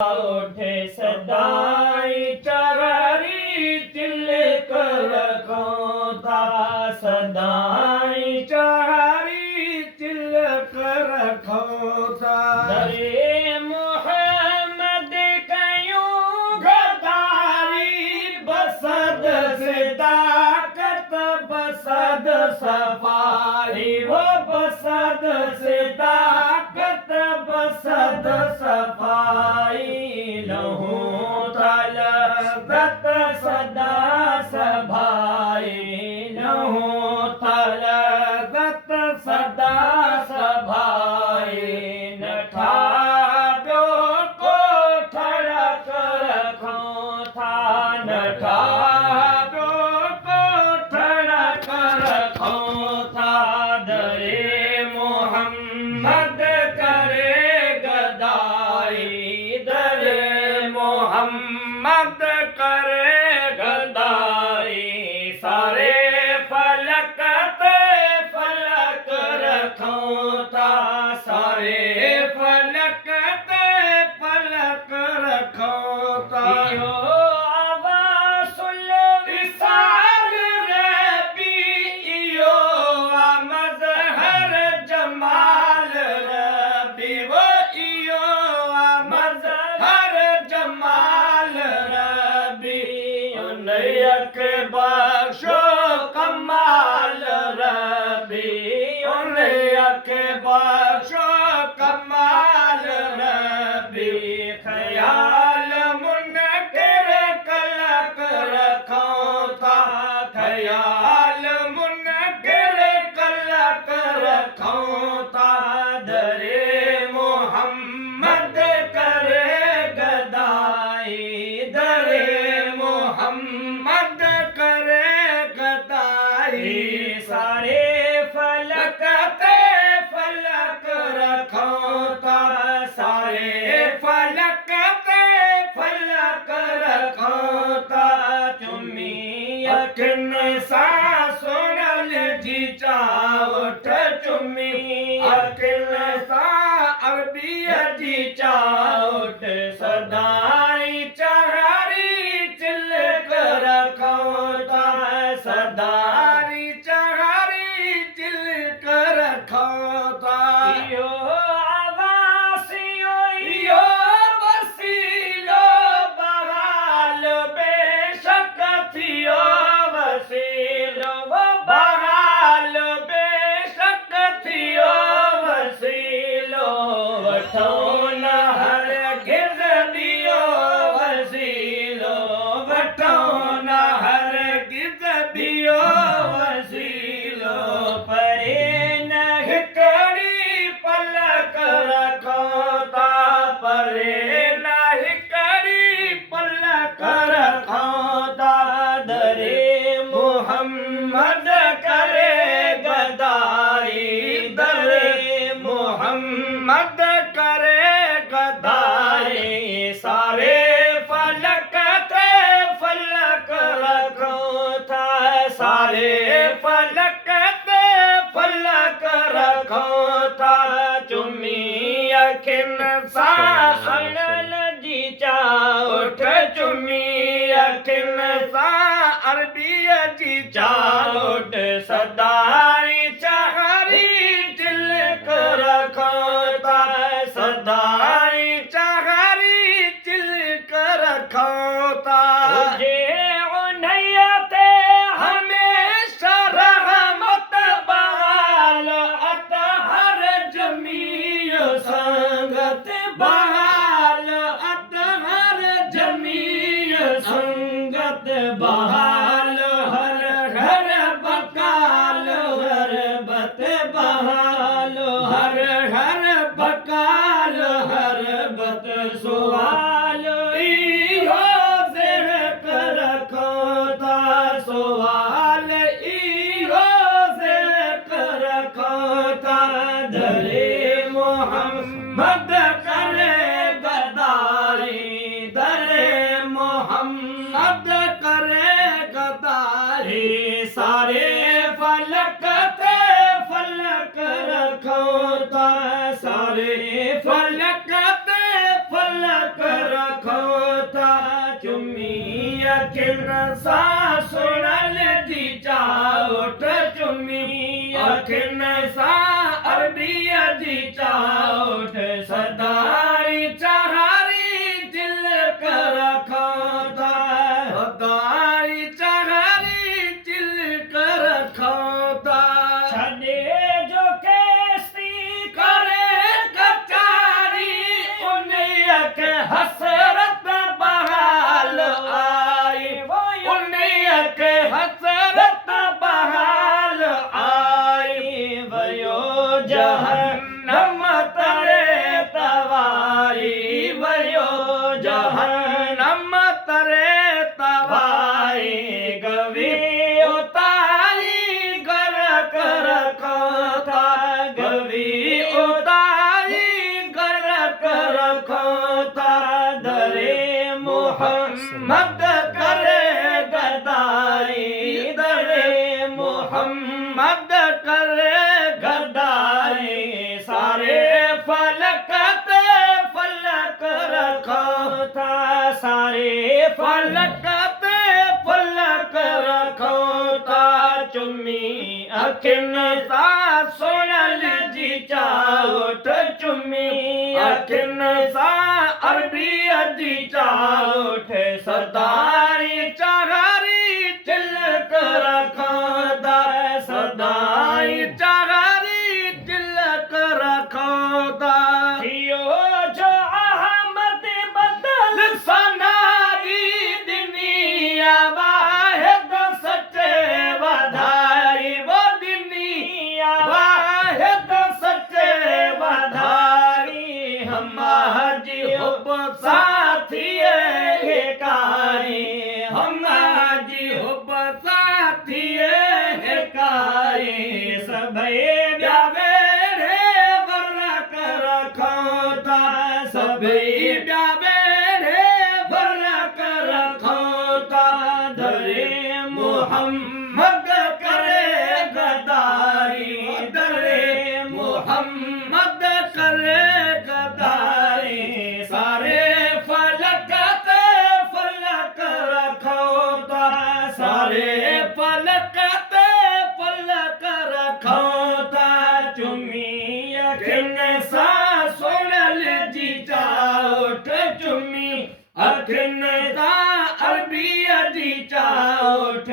उठे सदाई चढ़ी तिलक रखो था, सदाई चढ़ी तिलक रखो था। दरे मोहम्मद कयूं गदारी, बसद से ताकत बसद सफारी, वो बसद से ताकत बसद सफाई। लहू तलगत सदा सभाई, लहू तलगत सदा सभाई। नठा ब्यो को ठड़क रखो था, नठा ब्यो को ठड़क रखो था। दरे मोहम्मद करे गदाई, दरे मोहम्मद करे गदाई। सारे फलक पे फलक रखो था, सारे फलक पे फलक रखो था। यो आवासुल विसाल रबी, यो मज़हर जमाल रबी, वो यो मज़हर जमाल रबी। उन्हें बख्शो कमाल रबी, उन्हें बख्शो कमाल रबी। ख्याल मुनकर कलक रखो था, ख्याल मुनकर कलक रखो था। दरे मोहम्मद करे गदाई, दरे मोहम्मद करे गदाई। सारे फलक पे फलक रखो था, सारे फलक पे फलक रखो था। चुम्मी अखिन सा सुनल जी चावट, चुम्मी अखिन सा अरबी जी चावट। सदाई चढ़ी तिलक रखो था, सदाई चढ़ी तिलक रखो था। यो आवासियो यो वसीलो बहाल बेशक थियो, वसीलो वो बहाल बेशक थियो, वसीलो वठो न हरगिज़ दियो, वसीलो वठो न हरगिज़ दियो, वसीलो। परे न हिकड़ी पलक रखो था, परे न हिकड़ी पलक रखो था। दरे मोहम्मद करे गदाई, दरे मोहम्मद करे गदाई। सारे फलक पे फलक रखो था, सारे फलक पे फलक रखो था। चुम्मी अखिन सा सुनल जी चावट, चुम्मी अखिन सा अरबी जी चावट। सदाई चढ़ी तिलक रखो था, सदाई चढ़ी तिलक रखो था। हमेशा रहमत बहाल अतहर जमीय संगत बहाल, अतहर जमीय संगत बहाल। हर हर बकाल हर बत बहाल, हर हर बकाल हर बत सुवाल। इहो ज़िरक रखो था, सुवाल इहो ज़िरक रखो था। दरे मोहम्मद करे गदारी, दरे मोहम्मद करे गदारी। सारे फलक पे फलक रखो था, सारे फलक पे फलक अखिन सा सुनल जी चाउठ चुमी अखिन सा अरबिया जी चाउठ सदाई चहारी दिल कर खाता सदाई चहारी दिल कर खाता छड़े जो कैसी करे कचारी उन्हीं के हसरत बहाल आई उन्हीं के हसरत बहाल आई वयो जहन्नम तरे तवाई वयो जहन्नम तरे तवाई गवी उतारी गर कर खोता गवी उतारी गर कर खोता दरे मोहम्मद करे गदाई दरे मोहम्मद करे गदाई सारे फलक रखोता सारे फलक रखोता चुम्मी अखिन सा सुनल जी चाउठ चुम्मी अखिन सा अरबी जी चाउठ सदाई चहारी दिल कर रखोता सदाई चहारी दिल कर रखोता जो अहमद बदल सनारी दुनिया वाहिद सच्चे वधाई वो दुनिया वाहिद सच्चे वधाई हम हाजी हुब साथी कारी हम हाजी हुब साथी कारी सभे ब्यावे रे वर कर खोता सभी ब्यावे रे वर कर खोता दरे मोहम्मद करे गदारी दरे मोहम्मद करे गदारी सारे फलक रखोता सारे फलक रखोता चुम्मी अखिन सा सुनल जी चाउठ चुम्मी अखिन सा अरबिया जी चाउठ